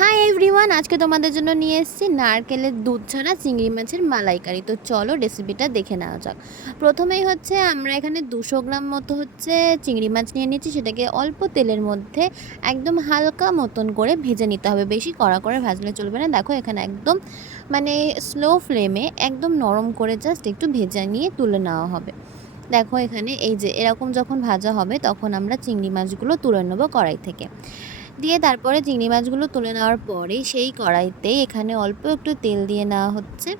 Hi everyone আজকে তোমাদের জন্য নিয়ে এসেছি নারকেলের দুধ ছাড়া চিংড়ি মাছের মালাইকারি। তো চলো রেসিপিটা দেখে নেওয়া যাক। প্রথমেই হচ্ছে আমরা এখানে দুশো গ্রাম মতো হচ্ছে চিংড়ি মাছ নিয়ে নিচ্ছি সেটাকে অল্প তেলের মধ্যে একদম হালকা মতন করে ভেজে নিতে হবে। বেশি কড়া করে ভাজলে চলবে না। দেখো এখানে একদম মানে স্লো ফ্লেমে একদম নরম করে জাস্ট একটু ভেজে নিয়ে তুলে নেওয়া হবে। দেখো এখানে এই যে এরকম যখন ভাজা হবে, তখন আমরা চিংড়ি মাছগুলো তুলে নেব কড়াই থেকে। দিয়ে তারপরে চিংড়ি মাছগুলো তুলে নেওয়ার পরে সেই কড়াইতে এখানে অল্প একটু তেল দিয়ে নেওয়া হচ্ছে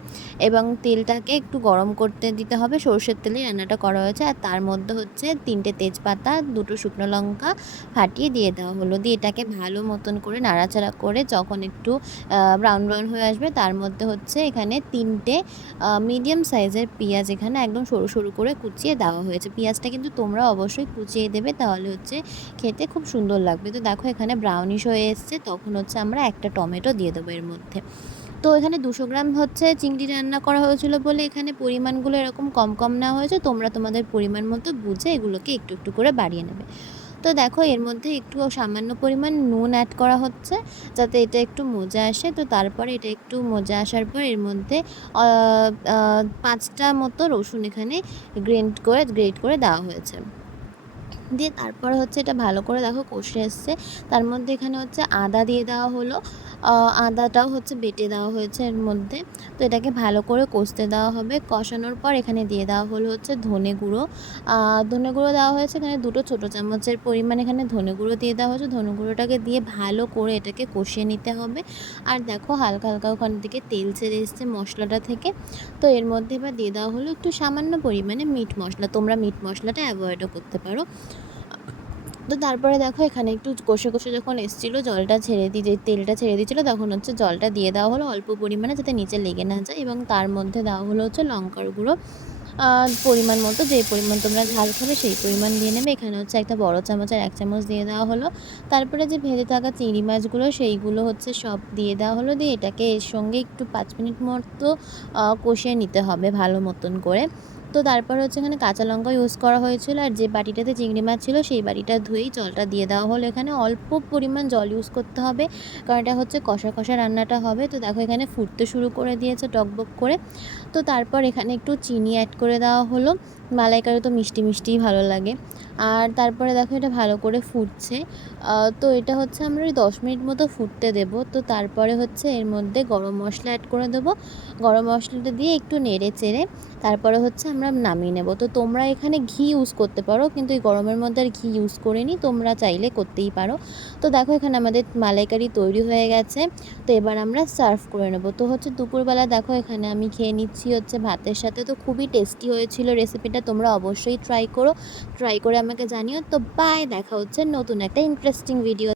এবং তেলটাকে একটু গরম করতে দিতে হবে। সর্ষের তেলে রান্নাটা করা হয়েছে আর তার মধ্যে হচ্ছে তিনটে তেজপাতা, দুটো শুকনো লঙ্কা ফাটিয়ে দিয়ে দেওয়া হলো। দিয়ে এটাকে ভালো মতন করে নাড়াচাড়া করে যখন একটু ব্রাউন ব্রাউন হয়ে আসবে তার মধ্যে হচ্ছে এখানে তিনটে মিডিয়াম সাইজের পেঁয়াজ এখানে একদম সরু সরু করে কুচিয়ে দেওয়া হয়েছে। পেঁয়াজটা কিন্তু তোমরা অবশ্যই কুচিয়ে দেবে, তাহলে হচ্ছে খেতে খুব সুন্দর লাগবে। তো দেখো এখানে ব্রাউনিশ হয়ে এসছে, তখন হচ্ছে আমরা একটা টমেটো দিয়ে দেবো এর মধ্যে। তো এখানে দুশো গ্রাম হচ্ছে চিংড়ি রান্না করা হয়েছিল বলে এখানে পরিমাণগুলো এরকম কম কম নেওয়া হয়েছে, তোমরা তোমাদের পরিমাণ মতো বুঝে এগুলোকে একটু একটু করে বাড়িয়ে নেবে। তো দেখো এর মধ্যে একটু সামান্য পরিমাণ নুন অ্যাড করা হচ্ছে, যাতে এটা একটু মজা আসে। তো তারপরে এটা একটু মজা আসার পর এর মধ্যে পাঁচটা মতো রসুন এখানে গ্রেন্ড করে, গ্রেট করে দেওয়া হয়েছে। দিয়ে তারপর হচ্ছে এটা ভালো করে দেখো কষে এসছে। তার মধ্যে এখানে হচ্ছে আদা দিয়ে দেওয়া হলো। আদাটাও হচ্ছে বেটে দেওয়া হয়েছে এর মধ্যে। তো এটাকে ভালো করে কষতে দেওয়া হবে। কষানোর পর এখানে দিয়ে দেওয়া হলো হচ্ছে ধনে গুঁড়ো। ধনে গুঁড়ো দেওয়া হয়েছে এখানে দুটো ছোটো চামচের পরিমাণ এখানে ধনে গুঁড়ো দিয়ে দেওয়া হয়েছে। ধনে গুঁড়োটাকে দিয়ে ভালো করে এটাকে কষিয়ে নিতে হবে। আর দেখো হালকা হালকা ওখান থেকে তেল ছেড়ে এসছে মশলাটা থেকে। তো এর মধ্যে এবার দিয়ে দেওয়া হলো একটু সামান্য পরিমাণে মিট মশলা। তোমরা মিট মশলাটা অ্যাভয়েডও করতে পারো। তো তারপরে দেখো এখানে একটু কষে কষে যখন এসেছিল, জলটা ছেড়ে দিয়ে তেলটা ছেড়ে দিয়েছিলো, তখন হচ্ছে জলটা দিয়ে দেওয়া হলো অল্প পরিমাণে যাতে নিচে লেগে না যায় এবং তার মধ্যে দেওয়া হলো হচ্ছে লঙ্কার গুঁড়ো। পরিমাণ মতো, যে পরিমাণ তোমরা ঝাল খাবে সেই পরিমাণ দিয়ে নেবে। এখানে হচ্ছে একটা বড় চামচের এক চামচ দিয়ে দেওয়া হলো। তারপরে যে ভেজে থাকা চিংড়ি মাছগুলো, সেইগুলো হচ্ছে সব দিয়ে দেওয়া হলো। দিয়ে এটাকে এর সঙ্গে একটু পাঁচ মিনিট মতো কষিয়ে নিতে হবে ভালো মতন করে। তো তারপর হচ্ছে এখানে কাঁচা লঙ্কা ইউজ করা হয়েছিল আর যে বাটিটাতে চিংড়ি মাছ ছিল সেই বাটিটা ধুয়েই জলটা দিয়ে দেওয়া হলো। এখানে অল্প পরিমাণ জল ইউজ করতে হবে কারণ এটা হচ্ছে কষা কষা রান্নাটা হবে। তো দেখো এখানে ফুটতে শুরু করে দিয়েছে টকবক করে। তো তারপর এখানে একটু চিনি অ্যাড করে দেওয়া হলো। মালাইকারি তো মিষ্টি মিষ্টিই ভালো লাগে। আর তারপরে দেখো এটা ভালো করে ফুটছে। তো এটা হচ্ছে আমরা ওই দশ মিনিট মতো ফুটতে দেবো। তো তারপরে হচ্ছে এর মধ্যে গরম মশলা অ্যাড করে দেবো। গরম মশলাটা দিয়ে একটু নেড়ে চেড়ে তারপরে হচ্ছে আমরা নামিয়ে নেব। তো তোমরা এখানে ঘি ইউজ করতে পারো, কিন্তু এই গরমের মধ্যে আর ঘি ইউজ করিনি তোমরা চাইলে করতেই পারো। তো দেখো এখানে আমাদের মালাইকারি তৈরি হয়ে গেছে। তো এবার আমরা সার্ভ করে নেব। তো হচ্ছে দুপুরবেলা দেখো এখানে আমি খেয়ে নিচ্ছি হচ্ছে ভাতের সাথে। তো খুবই টেস্টি হয়েছিল রেসিপিটা তোমরা অবশ্যই ট্রাই করো। ট্রাই করে আমাকে জানিও। তো বাই দেখা হচ্ছে নতুন একটা ইন্টারেস্টিং ভিডিও